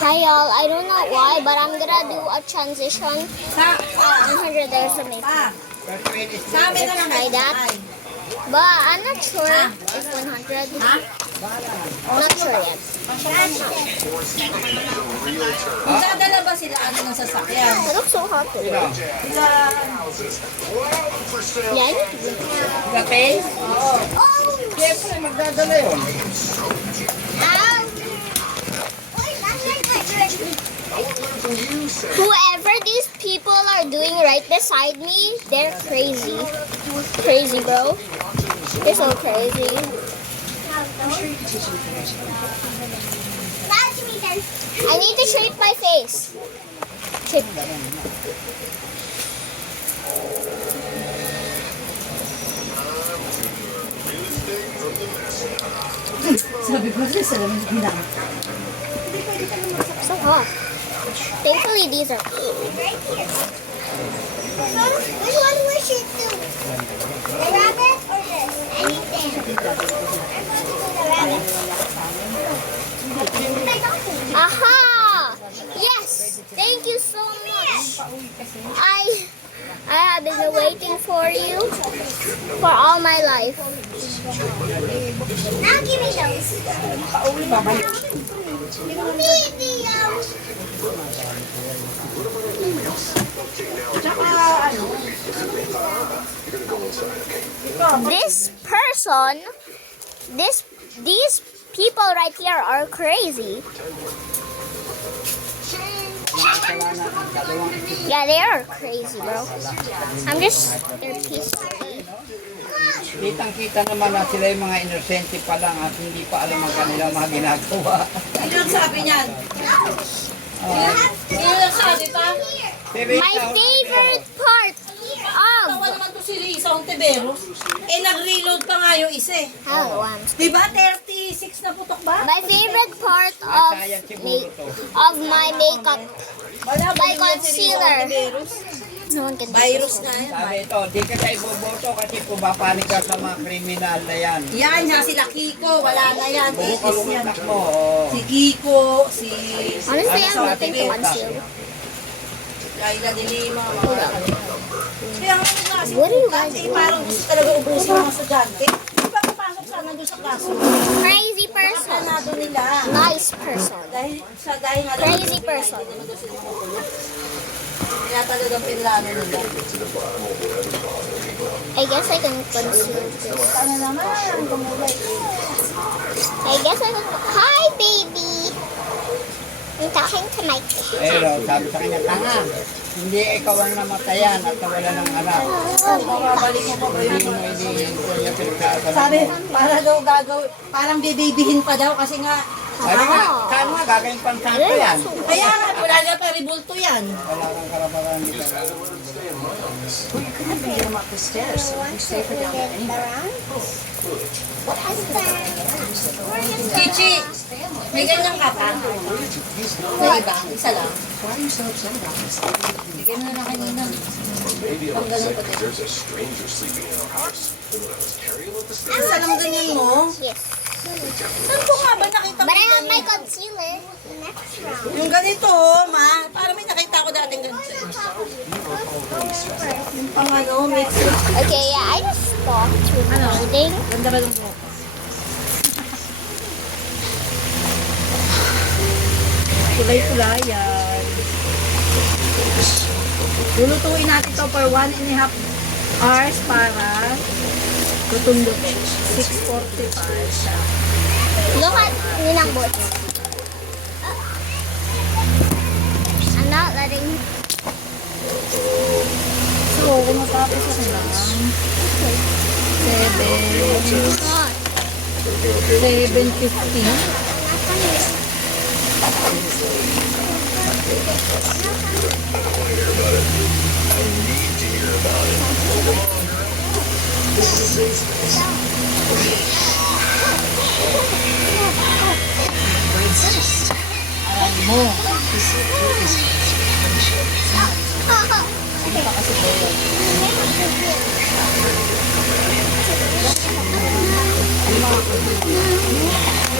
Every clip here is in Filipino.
Hi y'all, I don't know why, but I'm gonna do a transition. $100 for me. Sabi na lang Try that. But I'm not sure if 100. Not sure yet. Magdadala ba sila ng sasakyan? It looks so hot today. Yeah, I need to do Kapel? Siyempre, magdadala yun. Whoever these people are doing right beside me, they're crazy. Crazy, bro. They're so crazy. I need to shape my face. Shape Sabi ko rin sa lamin na. so hot. Thankfully, these are cool. Which one we should do? The rabbit or this? Anything. I'm going to do the rabbit. Aha! Yes! Thank you so much. I have been waiting for you for all my life. Now give me those. Medium. This person, these people right here are crazy. Yeah, they are crazy, bro. I'm just their piece of me. Kitang-kita naman na sila yung mga inosente pa lang at hindi pa alam ang kanilang mga ginagawa. Sino ang sabi niyan? Sino ang sabi pa? My favorite part Tawa of naman to si Lisa Ontiveros. Nag-reload pa nga yung isa eh. Hello, Diba 36 na putok ba? my favorite part of my makeup, Wala ba my yun yan si Lisa concealer. Ontiveros? No one can do Virus this. na yan. Sabi ito, di ka tayo boboto kasi pumapanig ka sa mga kriminal na yan. Yan nga sila Kiko, wala na yan. Itis yan. Bubukulong mo. oo. Si Kiko, si... Honestly, I have nothing to conceal. Laila de Lima, mga Kaya nga nga si What do you guys kasi parang gusto talaga ubusin ng mga estudyante. Di ba papasok sana doon sa klase? Crazy person. Kanado nila. Nice person. Dahil nga Crazy person. Hindi naman doon sila makukulong. Kaya talagang pinlano nila. I guess I can conceal this. Ano naman? I guess I can. Hi, baby. I'm talking to my kid. Pero sabi sa kanya, tanga. Hindi ikaw ang namatayan at nawala ng anak. Babalik mo pa ba Hindi yun? mo hindi ko niya pinagkakasabi. Sabi, para daw gagawin, parang bibibihin pa daw kasi nga, Sabi nga, saan nga gagawin pang santo yan? kaya nga, wala na pa ribulto yan. Wala kang karapatan dito. Chichi, may ganyan ka pa? May iba? Isa lang? Bigyan mo na kanina. Pang ganun pa din. Isa lang ganyan mo? Yes. Saan ko nga ba nakita mo But I have my ganyan? concealer. Yung ganito, ma. Parang may nakita ko dating ganito. Yung pang ano, mix. Okay, yeah, I just stopped recording. Ganda ba ng buhok? Kulay-kulayan. Lulutuin natin to for 1.5 hours para tutundok. 6:45 siya. Look at Ninang Boots. I'm not letting. So, kung matapos ako lang, 7:50.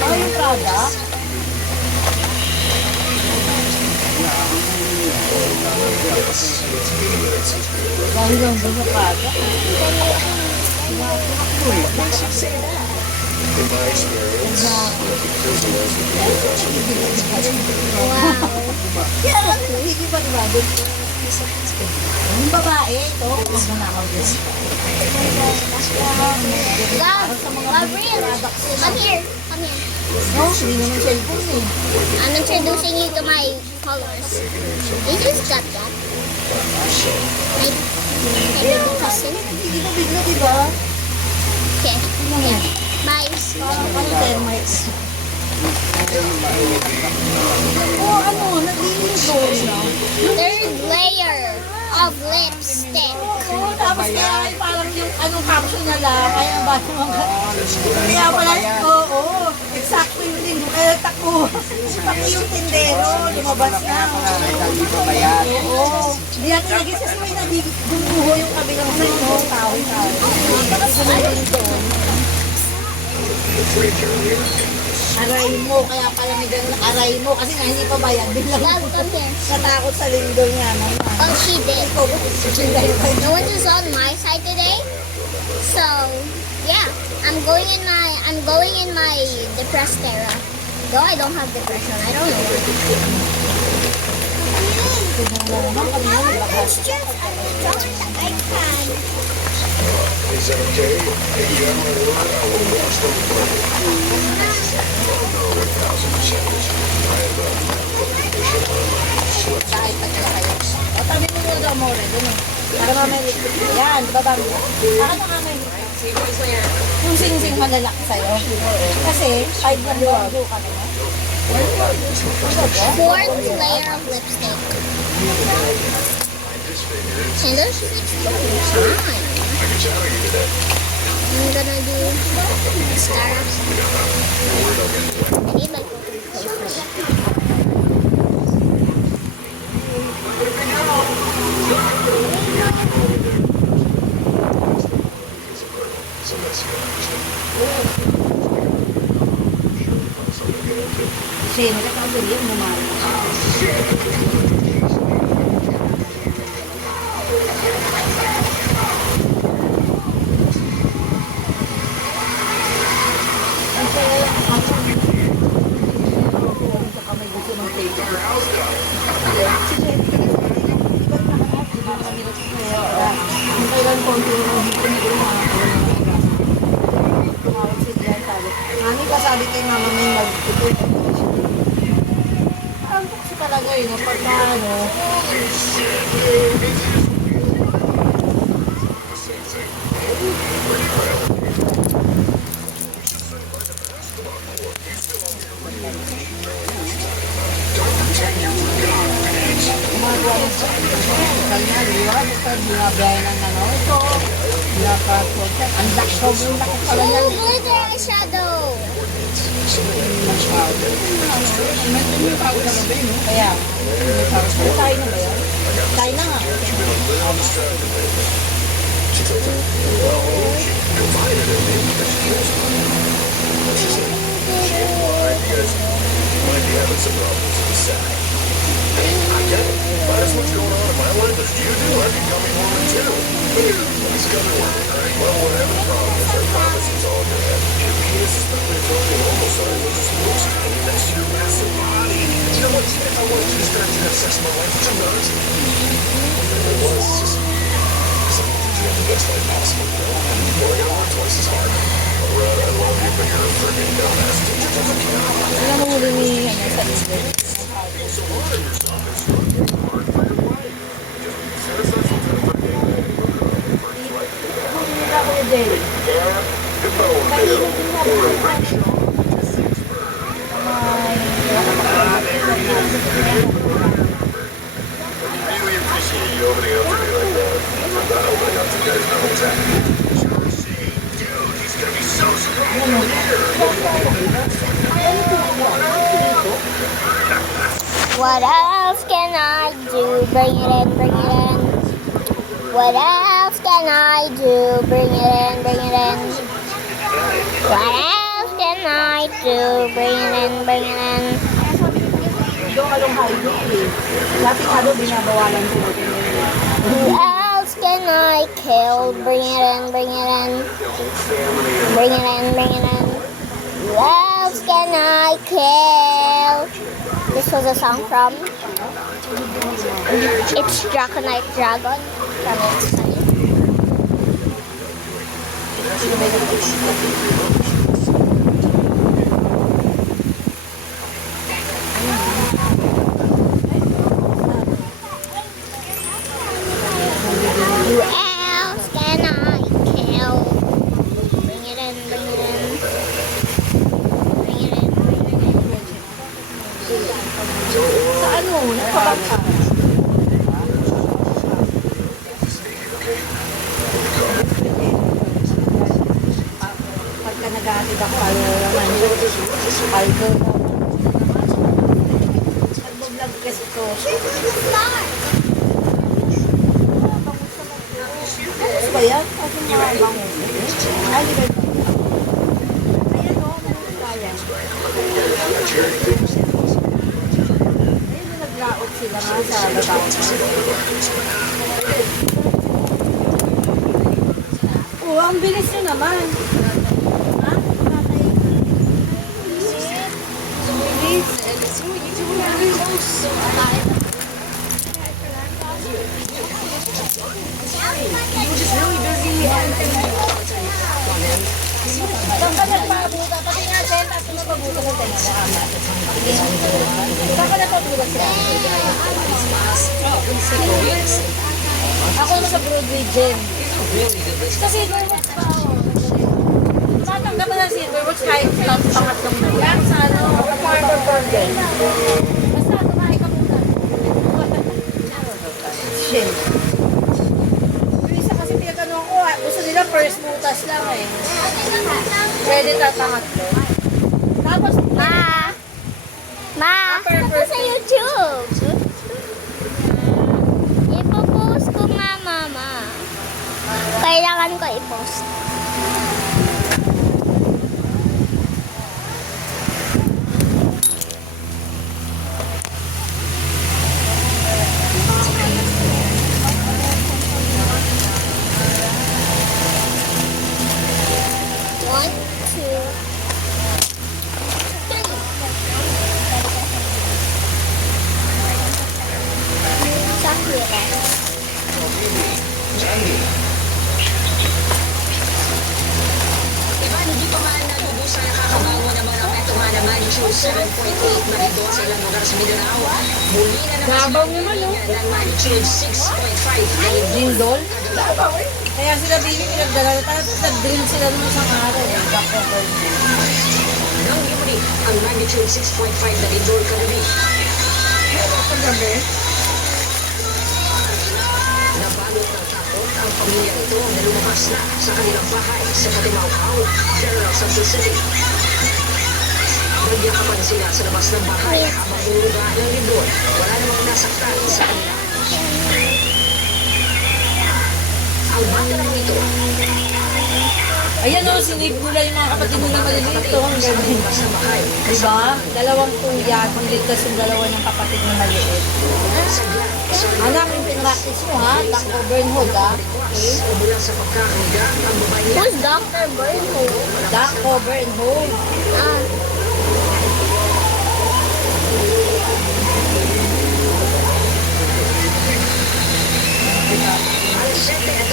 Yung product, Dahil lang doon sa paga. Kaya lang, hindi ba diba doon? Yung babae, ito, huwag mo na ako doon. Gabriel, come here. Come here. No, hindi naman cellphone eh. I'm introducing you to my followers. You just got that. My baby cousin. Hindi mo bigla, diba? Okay. Yeah. Bye. Ano termites? Oh, ano, naglilinis doon na. Third layer of lipstick. Oo, tapos kaya ay parang yung anong caption na lang, kaya ba kaya pala, oo, exacto yun din, kaya takbo. Pati yung tindero, lumabas na. Hindi pa ba yan? Oo, hindi natin lagi sa suwi na gumuho yung kabilang sa ito, tao-tao. Aray mo, kaya pala may ganun, aray mo, kasi nga hindi pa bayad, biglang Love, come here. natakot sa linggo niya, mama. Oh, she did. No one is on my side today. So, yeah, I'm going in my depressed era. Though I don't have depression, I don't know why. It's just I'm drawing the iPad. Is that okay? If you have my word, I will watch them perfect. Oh no, 1000%. I have a vision on my sweat. Sa iPad na kayo. O, tabi mo muna daw, More. Ganun. Para mamaya likod. Yan, baba mo. Para na mamaya likod. Yung sing-sing malalaki sa'yo. Kasi, 5 na liwango ka naman. Fourth layer of lipstick. And this lipstick is fine. I can chat with you today. I'm gonna do mascara. I need my photo. So let's go. Kasi, nagkakabili yung mamaya. Mami ka sabi kay Mama May mag-ipon. Parang kasi talaga yun, pagka ano, Kanya, di ba? Basta binabiyahe ng ano, ito. Pinapasok. Ang sobrang laki pala yan. Oh, glitter eyeshadow. May tao sa gabi, no? kaya, tayo na ba yan? Tayo na nga. Might be having some problems with the side. I get it. If I have so much going on in my life as you do, I'd be coming home too. It's coming working, right? Well, whatever the problem is, I promise it's all in your head. Your penis is not really totally normal size. It just looks tiny next to your massive body. You know what? Even if I wanted to just start to have sex in my life, which I'm not, it was just... Because I wanted you to have the best life possible, you know? Well, I gotta work twice as hard. Rod, I love you, but you're a freaking dumbass. Alam mo huli ni ano sa Israel. Hindi ako ni Jerry. Mahirap din ako. Really appreciate you opening up to me like that. I'm not opening up to you guys, no exactly. Dude, he's gonna be so surprised. What else can I do? Bring it in, bring it in. What else can I do? Bring it in, bring it in. What else can I do? Bring it in, bring it in. yung along highway eh. Dati nga doon, binabawalan ko. Who else can I kill? Bring it in, bring it in. Bring it in, bring it in. Who else can I kill? This was a song from It's Draconite Dragon from It's Funny. Who else can I kill? Bring it in, bring it in. Bring it in, bring it in. Sa ano, nakabangka. Pagka nag-aatid ako, ano naman yun, algo naman. Nag-vlog kasi ko. Bangus ba yan? Kasi mga bangus. Ay, di ba? Ayan o, bangus ba yan? Ayun na naglaot sila nga sa babaw. Oo, ang bilis nyo naman. Ha? Bilis. Saan ka nagpabuta? Pati nga, Sen, at nagpabuta na tayo. Saan ka nagpabuta sila? Ako naman sa Broadway Gym. Sa Silverworks pa ako. Tatanggap na ng Silverworks kahit pangatlong buwan. Sa ano, Farmer Burger. Basta kumain ka muna. Shit. Yung isa kasi pinagano'n ko, gusto nila first butas lang eh. Pwede tatangatlo. Tapos, Ma, ano po sa YouTube? Ipopost ko nga, Mama. Kailangan ko i-post. One, two, three. Sakura. Diba, hindi pa man nalubusan nakakabango ng mga rapetong na magnitude 7.8 marido sa ilang lugar sa Mindanao. Muli na naman ng magnitude 6.5 ay Jindol? Kaya sila Bibi pinagdala. Tapos nag-drill sila nung isang araw. nang yumuli ang magnitude 6.5 na lindol kagabi. Nabalot ng takot ang pamilya nito na lumabas na sa kanilang bahay sa Patimauhaw, General Santos City. Nagyakapan sila sa labas ng bahay habang bumuga ng lindol. Wala namang nasaktan sa kanila. Ang bata naman ito, Ayan o, sinave nila yung mga kapatid nila maliliit o. Ang galing. sa bahay, Diba? Dalawang kuya, kung ligtas yung dalawa ng kapatid na maliit. sagla, sorry. Anak, yung pinractice mo ha, Duck over and hold ha. Okay? O mula sa pagkakahiga, ang babae niya Who's Dr. Burnhole? Duck over and hold. Ah, Alas 7:34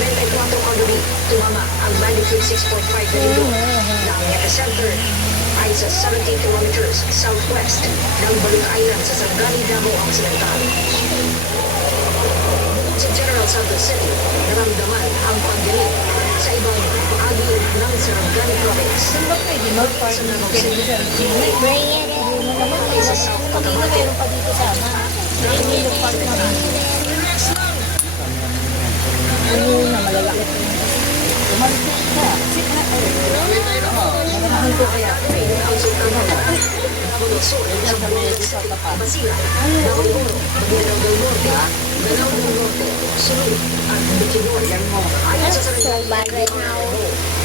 kagabi, tumama ang magnitude 6.5 na lindol na ang epicenter ay sa 17 kilometers southwest ng Balot Island sa Sarangani, Davao Occidental. Bukod sa General Santos City, naramdaman ang pagdinig sa ibang bahagi ng Sarangani Province. Saan ba pwede mag-park ng television? bring it in. Ano naman may Sa South kanina Cotabato, meron pa dito sana. Hindi yung park namin. Ano na malalaki po. Umalis na. Sit na. Maganahan ko kaya. ang Sultan Davao del Sur, Basila, Davao Oro, Davao del Norte, Davao del Norte, Sulu, at Bukidnon. Ayon sa So Sarangani, bad right now.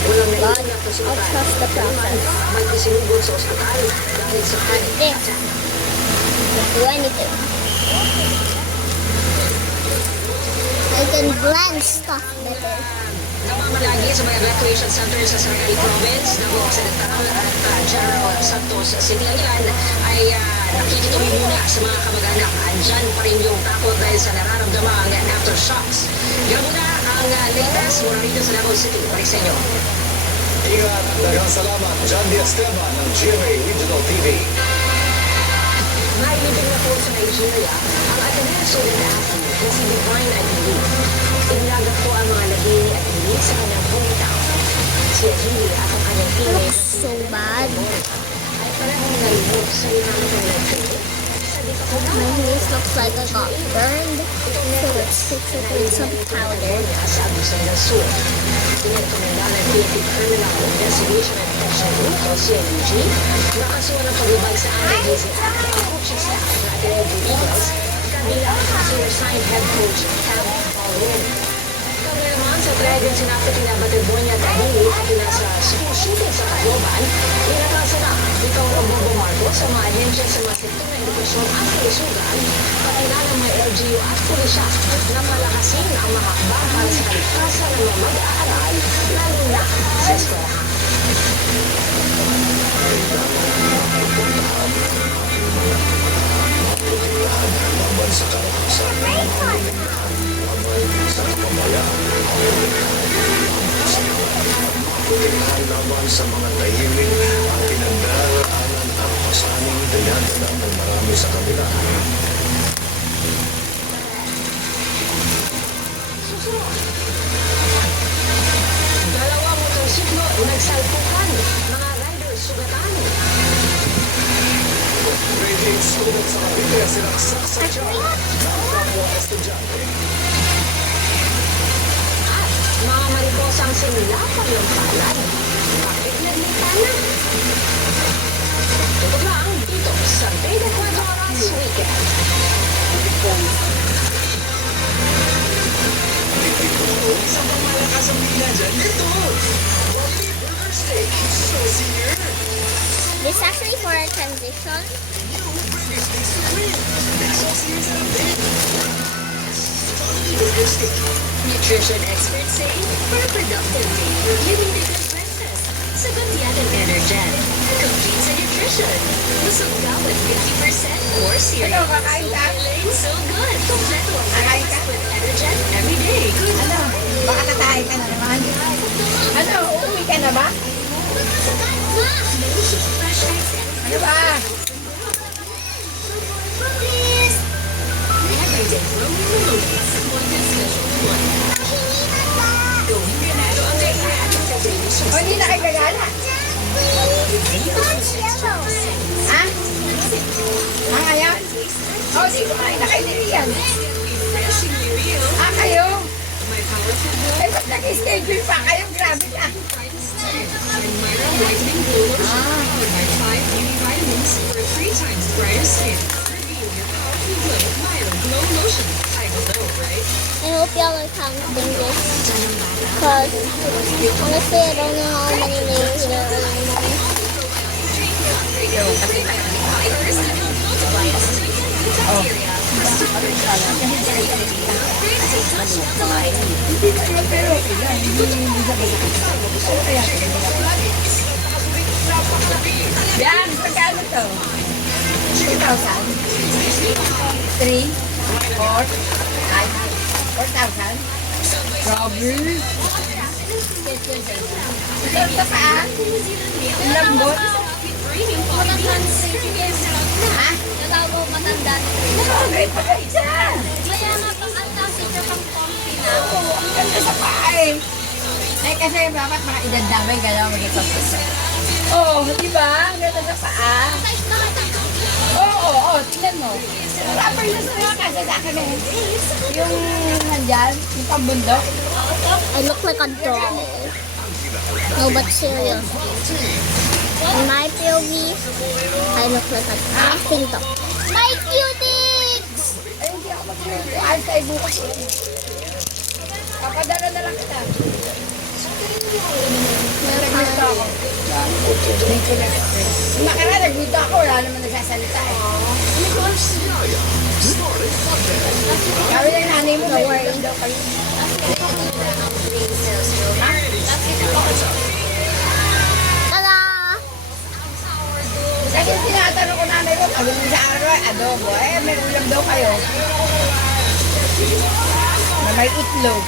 walang naiingat na I'll sultan. trust the process. May kasinugod sa ospital dahil sa panic This. attack. do anything. I can blend stuff better. Namamalagi sa mga evacuation centers sa Sarangani Province, Davao Occidental at General Santos Sibilangan ay nakikituloy muna sa mga kamag-anak. Andyan pa rin yung takot dahil sa nararamdamang aftershocks. Yan muna ang latest mula rito sa Davao City. Balik sa inyo. Ingat, daghang salamat, John D. Esteban ng GMA Regional TV. Nailibig na po sa Nigeria ang Ateneo Student Athlete na si Divine Aguili. Inilagak po ang mga labini at hindi sa kanyang hometown. Si Aguili at ang kanyang It teammate looks so bad. ay parehong nalibog sa ilang training. Sa dito ko My face looks like I got burned. So let's fix it with some powder. sa Agusan del Sur. Inirekomenda ng Philippine Criminal Investigation and Detection Group o CNG na kasuhan ng paglabag sa anti-hazing act ang coaching staff ng Ateneo Blue Eagles kabilang ang reassigned head coach Cam Paulin. Kaya naman sa Dragon sinapit ni Batebonia at Aguili at nasa school shooting sa Tacloban, inatasa na itong Robo Marcos sa mga ahensya sa mga sektor ng edukasyon at kalusugan, pati na ng mga LGU at pulisya na palakasin ang mga hakbang para sa kaligtasan ng mga mag-aaral, lalo na sa eskwelahan. Laban sa karakasan, laban sa pamamayaan, laban sa mga tahimik at pinagdaraanan ang pasaning dinadala ng marami sa kanila. Dalawang motorsiklo nagsalpukan, mga riders sugatan. Grade 8 student sa Cavite sinaksak sa tiyan ng kapwa estudyante. At mga marikosang sinilapag ng palad. Bakit naglita na? Ito lang dito sa Beda Quadoras Weekend. Isang pamalakas ang pila dyan. Ito! Wally Burger Steak. So senior. This is actually for a transition. Burger Steak Supreme. So senior sa lapit. Wally Burger Steak. Nutrition experts say for a productive day, you need a good breakfast. Sagot yan ang Energen. Complete sa nutrition. Busog ka with 50% more cereal. So filling, so good. Kompleto ang breakfast with Energen every day. Good Ano? Baka natahay ka na naman. Ano? Uuwi ka na ba? fresh eggs and Ano ba? every day growing moments. One special one. Gawin ganado ang kailangan sa delicious. O, hindi na kayo gagala. Ha? Ha, ngayon? O, di ko kain na kayo ni Rian. Refreshingly real. Kayo? My powerful Eh, ba't nag-schedule pa kayo? Grabe na. and Myra Whitening Glow Lotion, powered by 5 beauty vitamins for 3 times brighter skin. Reveal your powerful glow. Myra Glow Lotion. I know, right? I hope y'all are counting this. Because honestly, I don't know how many layers there are anymore. Yan, magkano to? 2,000? 3? 4? 4,000? Grabe. Ito sa paa? Ang lambot? Ha? Matanda na. Grabe pa kayo dyan. Kaya mapakanta si Chokang Pompi na. Oo, ang ganda sa paa eh. Eh, kasi dapat mga edad namin gano'n maging kapisa. Oo, di ba? Ang ganda sa paa. Oo, tingnan mo. Rapper na sa mga kasi sa akin eh. Yung nandyan, yung pambundok. I look like a doll. No, but serious. In my POV, I look like a pinto. My cuties! Ay, hindi ako mag-ayos tayo bukas eh. Papadala na lang kita. Nagluto ako. Nicholas Express. Nung nakaraan, nagluto ako. Wala naman nagsasalita eh. Sabi ng nanay mo, may ulam daw kayo. Tada! Kasi tinatanong ko nanay ko, sabi mo sa araw, adobo. Eh, may ulam daw kayo. Na may itlog.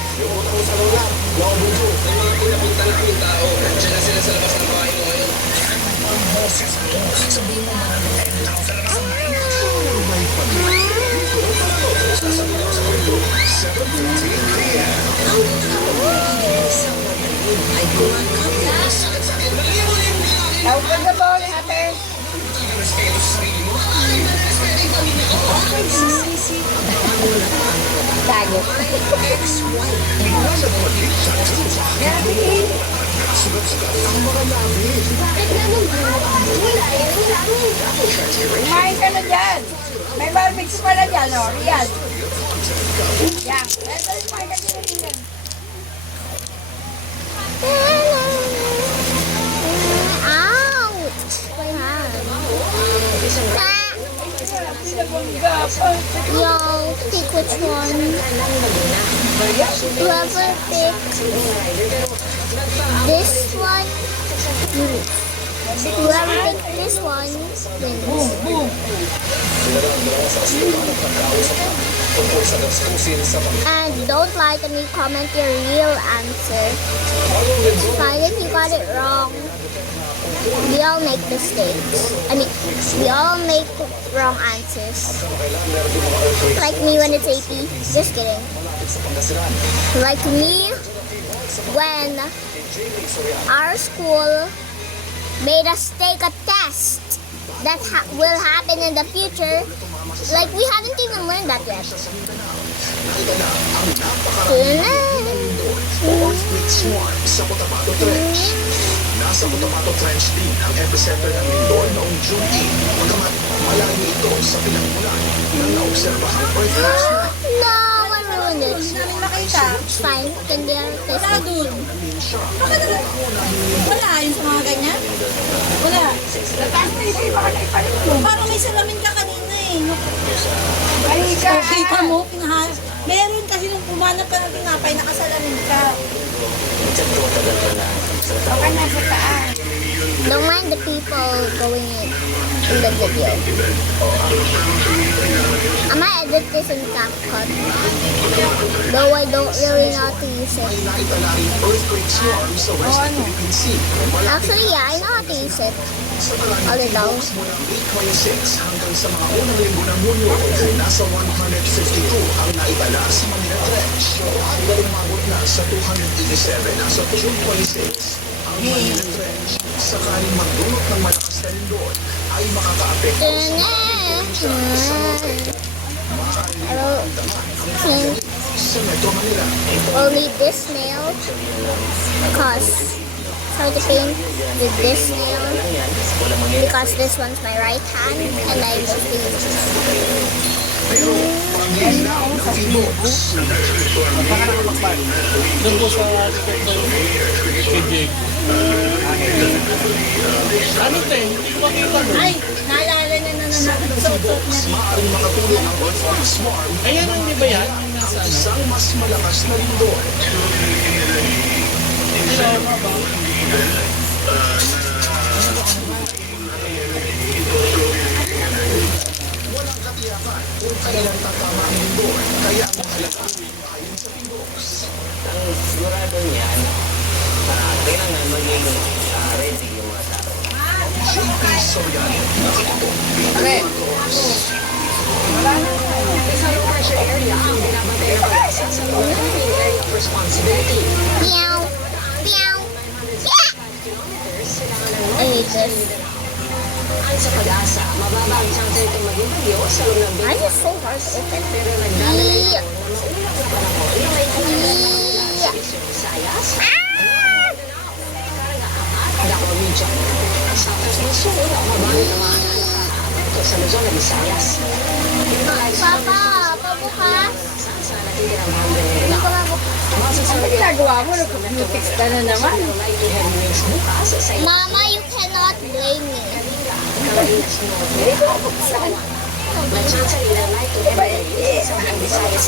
Tawag ka na ba ulit ate? Tago. Kumain ka na dyan. May barbecue pala dyan, o. Riyan. Yan. Kumain ka dyan. Ouch! My hand. Y'all, pick which one. Whoever picks this one, lose. Whoever picks this one, wins. And don't lie to me, comment your real answer. It's fine if you got it wrong. We all make mistakes. I mean, we all make wrong answers. Like me when it's AP. Just kidding. Like me when our school made us take a test that will happen in the future. Like, we haven't even learned that yet. Nasa Cotabato Trench din ang epicenter ng Lindor noong June 8. Pagkamat malayo ito sa pinagmulan ng naobserbahang earthquakes. No, I ruined it. Hindi namin makita. It's fine. Can be Wala dun. Bakit naman? Wala yung sa mga ganyan? Wala. Nataas na ito yung mga naipalit mo. Parang may salamin ka kanina eh. Halika. Kita mo, pinahanap. Meron kasi nung pumanap ka ng tinapay, nakasalamin ka. Baka nasa taas. Don't mind the people going in the video. I might edit this in CapCut. Though I don't really know how to use it. Naitala rin earthquake swarm sa West Philippine Sea. Actually, yeah, I know how to use it. Sa A little. mula 826 hanggang sa mga unang linggo ng Hunyo, nasa 152 ang naitala sa Manila Trench. At umabot na sa 287 nasa June 26 ang Manila Trench. Sakaling magdulot ng malakas na lindol ay makakaapekto sa Metro Manila. Only this nail, cause try to paint with this nail, because this one's my right hand, and I mostly use this. Doon po sa kay Jake. Ano te? Hindi ko makita doon. Ay, naalala na nagsuot na. Maaaring makatulong ang earthquake swarm Ayan ang di ba yan? Yung nasa ano? isang mas malakas na lindol. Walang katiyakan kung kailan tatama ang lindol. Kaya ang mahalaga ayon sa Pindox. Ang sigurado niyan, kailangan maging ready yung mga tao. JP Soriano, nakatutok. Sa low pressure area ang binabatay ng pag-asa sa Philippine Area of Responsibility. Meow, meow, yeah. Kilometers sila nga ng I hate this. Ayon sa pag-asa, mababa ang chance itong maging bagyo sa loob ng Why is it so hard to open? pero nagdadala ito Yeah. ng maulap na panahon na may kailangan Yeah. sa Visayas, Ah! Dako Region. Sa Transmission, ang mabalit ang mga nakakaapekto sa Luzon na Visayas. Papa, pabukas. Sa natitirang mga Hindi ko mabukas. Ang ginagawa mo, nag-cutics ka na naman. likely headwinds bukas sa Mama, you cannot blame me. Matsansa nila likely headwinds sa mga Visayas.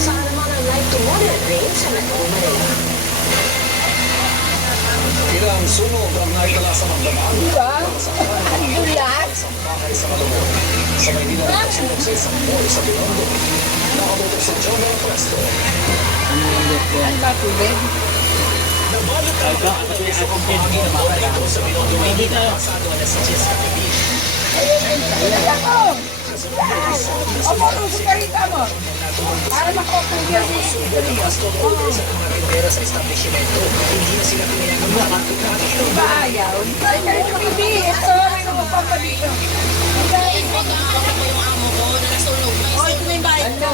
Asahan naman ang light to moderate rain sa Metro Manila. Ilang sunog ang naitala sa Magdamag. Diba? Ang bulat. Sa bahay sa Malabon. Sa Maynila na sunog sa isang mall sa Binondo. Nakamotor si John Del Presto. Ano ba, tubig? Nabalot ang mga anak sa pagpapagawa ng motor sa Binondo. Hindi na. Pasado na si Jessica TV. Ilan ako? Opo, tusok ka rito mo. Para makakumpir mo. Sa establishmento, hindi na sila pinagagawa. Diba ayaw? Ay, kayo makibi. Ito, may kapapapa dito. O, ito na yung bayad mo.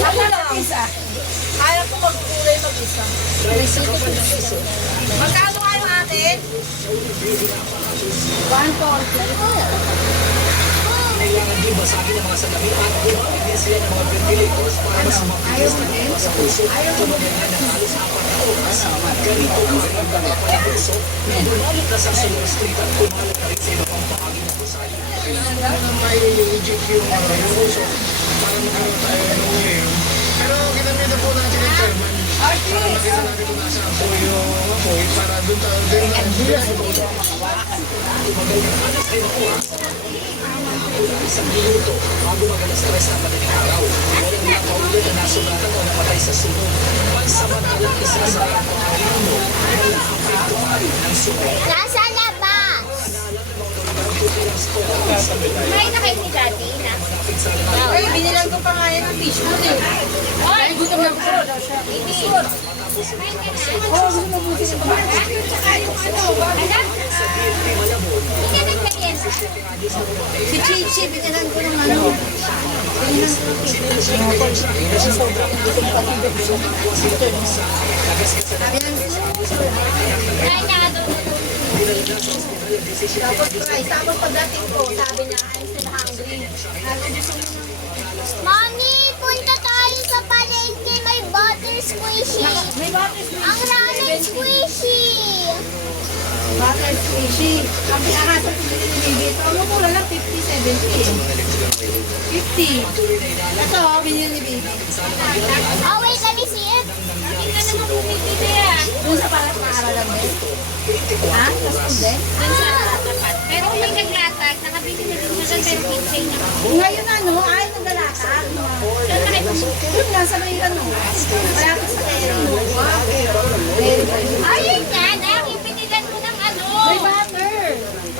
Ako lang isa. Kaya ko magkulay mag-isa. Magkano kayo natin? 140. Kailangan din basagin ang mga salamin at gumamit din sila ng mga ventilators para mas mabilis na mga sa puso. Tumagal ng halos 4 na oras. Ganito ang pinagdala pa ng puso. Bumalik na sa Sunod Street at kumalat na rin sa iba pang bahagi ng Rosario. Kailangan na tayo i-eject yung puso para magkaroon tayo ng ngayon. Pero ginamit po natin yung chairman para makita natin kung nasa apoy yung apoy para doon tayo din tumagal ng alas ay nakuha. Isang minuto bago magalas na sa madaling araw. Walang nakaulit na nasugatan o napatay sa sunog. Pansamantalang isa sa mga minuto na naapektuhan ng sunog. Nasa labas. May na kayo ni Daddy na. Ay, binilang ko pa nga yan ng fish food eh. Ay, gutom na gusto daw siya. Oo, gusto mo buti sa bahay. Tsaka yung ano, Anak? Hindi ka nagmerienda. Si Chichi, binilang ko ng ano. Kaya na doon. Tapos price. Tapos pagdating ko, sabi niya, I'm still hungry. Mommy, punta tayo sa palengke. May butter squishy. May butter Ang raming squishy. Butter squishy. Ang pinakasap ko din ni Bibi. Ito, ano mura lang 50, 70. 50. Ito, binili ni Bibi. Oh, wait, let me see it. Hindi ka naman bumibili yan. Doon sa palat na aralang din. Ha? Sa school din? Doon sa tapat. Pero kung may naglatag, nakabili na rin siya pero pizza na. Ngayon ano, ayaw naglalakad. Doon nga sa may ano. Malapit sa kero. Ayun yan, ay, ipinilan mo ng ano. May butter.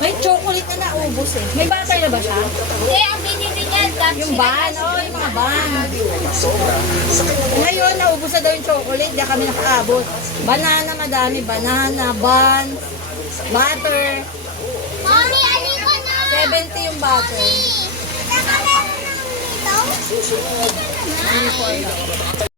May chocolate na naubos eh. May butter na ba siya? Hindi, ang binili niya, Yung ban, yung mga ban. Ngayon, naubos na daw yung chocolate, di kami nakaabot. Banana, madami. Banana, ban, butter. Mommy, aliko na. 70 yung butter. Mommy, nakameron ng dito.